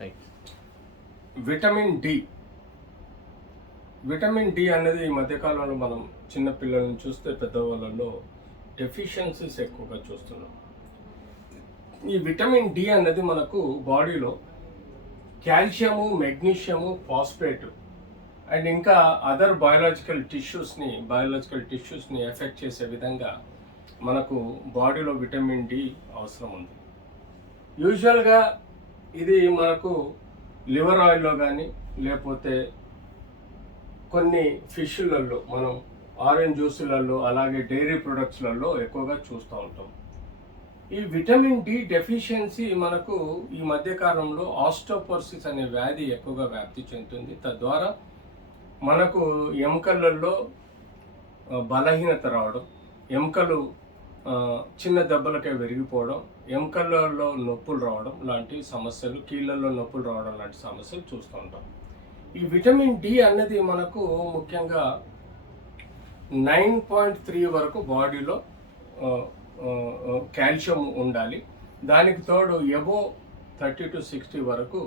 Right. Vitamin D. Vitamin D అనేది ఈ మధ్యకాలంలో మనం చిన్న పిల్లలను చూస్తే పెద్దవాళ్ళలో డెఫిషియన్సీస్ ఎక్కువగా చూస్తున్నాం. ఈ విటమిన్ డి అనేది మనకు బాడీలో కాల్షియము, మెగ్నీషియము, ఫాస్ఫేట్ అండ్ ఇంకా అదర్ బయాలజికల్ టిష్యూస్ని ఎఫెక్ట్ చేసే విధంగా మనకు బాడీలో విటమిన్ డి అవసరం ఉంది. యూజువల్గా ఇది మనకు లివర్ ఆయిల్లో కానీ లేకపోతే కొన్ని ఫిష్లలో, మనం ఆరెంజ్ జ్యూసులలో, అలాగే డైరీ ప్రొడక్ట్స్లలో ఎక్కువగా చూస్తూ ఉంటాం. ఈ విటమిన్ డి డెఫిషియన్సీ మనకు ఈ మధ్యకాలంలో ఆస్టోపోరోసిస్ అనే వ్యాధి ఎక్కువగా వ్యాప్తి చెందుతుంది. తద్వారా మనకు ఎముకలలో బలహీనత రావడం, ఎముకలు చిన్న దెబ్బలకే విరిగిపోవడం, ఎముకలలో నొప్పులు రావడం లాంటి సమస్యలు, కీళ్ళల్లో నొప్పులు రావడం లాంటి సమస్యలు చూస్తూ ఉంటాం. ఈ విటమిన్ డి అన్నది మనకు ముఖ్యంగా 9.3 వరకు బాడీలో కాల్షియం ఉండాలి. దానికి తోడు ఎబో 30 to 60 వరకు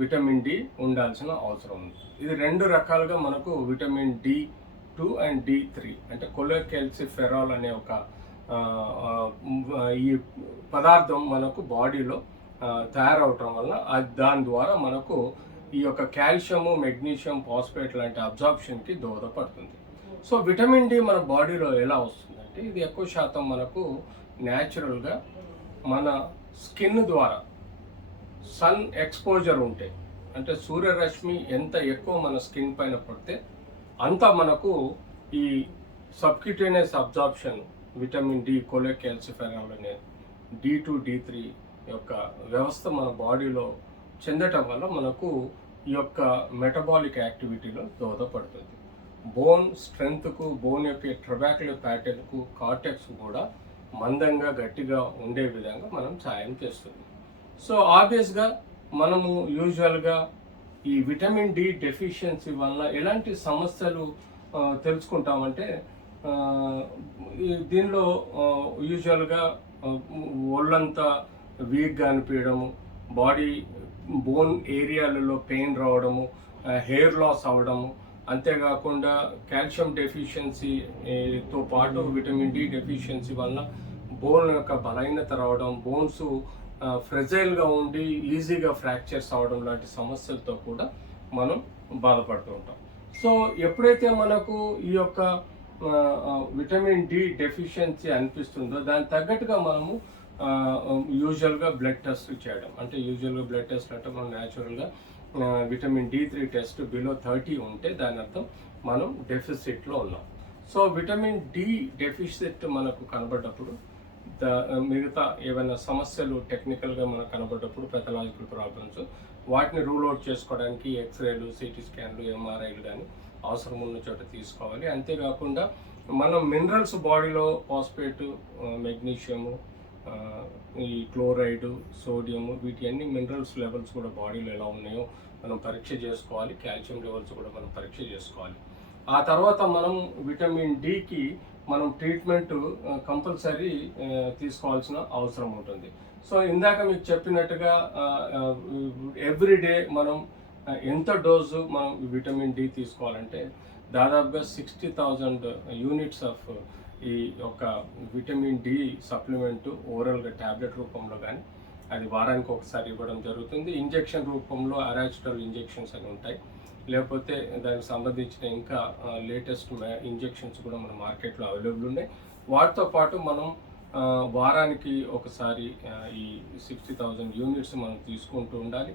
విటమిన్ డి ఉండాల్సిన అవసరం ఉంది. ఇది రెండు రకాలుగా మనకు విటమిన్ D2 అండ్ D3 అంటే కొలెకాల్సిఫెరాల్ అనే ఒక ఈ పదార్థం మనకు బాడీలో తయారవటం వల్ల దాని ద్వారా మనకు ఈ యొక్క కాల్షియము, మెగ్నీషియం, ఫాస్ఫేట్ లాంటి అబ్జార్ప్షన్కి దోహదపడుతుంది. సో విటమిన్ డి మన బాడీలో ఎలా వస్తుందంటే, ఇది ఎక్కువ శాతం మనకు న్యాచురల్గా మన స్కిన్ ద్వారా సన్ ఎక్స్పోజర్ ఉంటే, అంటే సూర్యరశ్మి ఎంత ఎక్కువ మన స్కిన్ పైన పడితే అంత మనకు ఈ సబ్క్యూటేనియస్ అబ్జార్ప్షన్ విటమిన్ డి, కొలెకాల్సిఫెరాల్ అనే D2, D3 యొక్క వ్యవస్థ మన బాడీలో చెందటం వల్ల మనకు ఈ యొక్క మెటబాలిక్ యాక్టివిటీలో దోహదపడుతుంది. బోన్ స్ట్రెంగ్త్కు, బోన్ యొక్క ట్రబాక్యులర్ ప్యాటర్న్కు, కార్టెక్స్ కూడా మందంగా గట్టిగా ఉండే విధంగా మనం సాయం చేస్తుంది. సో ఆబ్వియస్గా మనము యూజువల్గా ఈ విటమిన్ డి డెఫిషియన్సీ వల్ల ఎలాంటి సమస్యలు తెలుసుకుంటామంటే, దీనిలో యూజువల్గా ఒళ్ళంతా వీక్గా అనిపించడము, బాడీ బోన్ ఏరియాలలో పెయిన్ రావడము, హెయిర్ లాస్ అవ్వడము, అంతేకాకుండా కాల్షియం డెఫిషియన్సీతో పాటు విటమిన్ డి డెఫిషియన్సీ వల్ల బోన్ యొక్క బలహీనత రావడం, బోన్స్ ఫ్రెజైల్గా ఉండి ఈజీగా ఫ్రాక్చర్స్ అవ్వడం లాంటి సమస్యలతో కూడా మనం బాధపడుతూ ఉంటాం. సో ఎప్పుడైతే మనకు ఈ యొక్క విటమిన్ డి డెఫిషియన్సీ అనిపిస్తుందో దానికి తగ్గట్టుగా మనము యూజువల్గా బ్లడ్ టెస్ట్ చేయడం, అంటే యూజువల్గా బ్లడ్ టెస్ట్ అంటే మనం న్యాచురల్గా విటమిన్ D3 టెస్ట్ బిలో 30 ఉంటే దాని అర్థం మనం డెఫిసిట్లో ఉన్నాం. సో విటమిన్ డి డెఫిసిట్ మనకు కనబడ్డప్పుడు మిగతా ఏమైనా సమస్యలు టెక్నికల్గా మనకు కనబడ్డప్పుడు, పెథలాజికల్ ప్రాబ్లమ్స్, వాటిని రూల్ అవుట్ చేసుకోవడానికి ఎక్స్రేలు, సిటీ స్కాన్లు, ఎంఆర్ఐలు కానీ అవసరం ఉన్న చోట తీసుకోవాలి. అంతేకాకుండా మనం మినరల్స్ బాడీలో ఫాస్ఫేట్, మెగ్నీషియము, ఈ క్లోరైడ్, సోడియము, వీటి అన్ని మినరల్స్ లెవెల్స్ కూడా బాడీలో ఎలా ఉన్నాయో మనం పరీక్ష చేసుకోవాలి. కాల్షియం లెవెల్స్ కూడా మనం పరీక్ష చేసుకోవాలి. ఆ తర్వాత మనం విటమిన్ డికి మనం ట్రీట్మెంట్ కంపల్సరీ తీసుకోవాల్సిన అవసరం ఉంటుంది. సో ఇందాక మీకు చెప్పినట్టుగా ఎవ్రీడే మనం ఎంత డోసు మనం విటమిన్ డి తీసుకోవాలంటే దాదాపుగా 60,000 యూనిట్స్ ఆఫ్ ఈ యొక్క విటమిన్ డి సప్లిమెంట్ ఓరల్గా ట్యాబ్లెట్ రూపంలో కానీ, అది వారానికి ఒకసారి ఇవ్వడం జరుగుతుంది. ఇంజెక్షన్ రూపంలో అరాచిటల్ ఇంజెక్షన్స్ అని ఉంటాయి, లేకపోతే దానికి సంబంధించిన ఇంకా లేటెస్ట్ ఇంజెక్షన్స్ కూడా మన మార్కెట్లో అవైలబుల్ ఉన్నాయి. వాటితో పాటు మనం వారానికి ఒకసారి ఈ 60,000 యూనిట్స్ మనం తీసుకుంటూ ఉండాలి.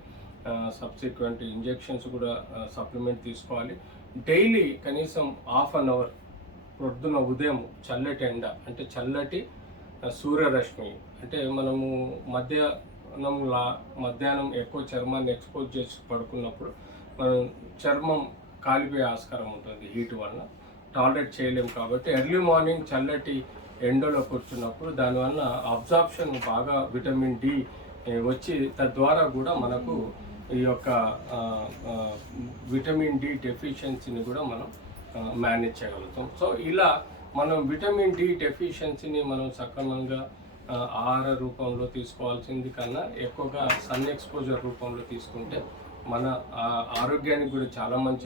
సబ్సిక్వెంట్ ఇంజెక్షన్స్ కూడా సప్లిమెంట్ తీసుకోవాలి. డైలీ కనీసం హాఫ్ అన్ అవర్ పొద్దున ఉదయం చల్లటి ఎండ, అంటే చల్లటి సూర్యరశ్మి, అంటే మనము మధ్యాహ్నం ఎక్కువ చర్మాన్ని ఎక్స్పోజ్ చేసి పడుకున్నప్పుడు మనం చర్మం కాలిపోయే ఆస్కారం ఉంటుంది. హీట్ వల్ల టాలరేట్ చేయలేము. కాబట్టి ఎర్లీ మార్నింగ్ చల్లటి ఎండలో కూర్చున్నప్పుడు దానివల్ల అబ్జార్ప్షన్ బాగా విటమిన్ డి వచ్చి తద్వారా కూడా మనకు ఈ యొక్క విటమిన్ డి డెఫిషియన్సీని కూడా మనం మేనేజ్ చేయగలుగుతాం. సో ఇలా మనం విటమిన్ డి డెఫిషియన్సీని మనం సక్రమంగా ఆహార రూపంలో తీసుకోవాల్సింది కన్నా ఎక్కువగా సన్ ఎక్స్పోజర్ రూపంలో తీసుకుంటే మన ఆరోగ్యానికి కూడా చాలా మంచి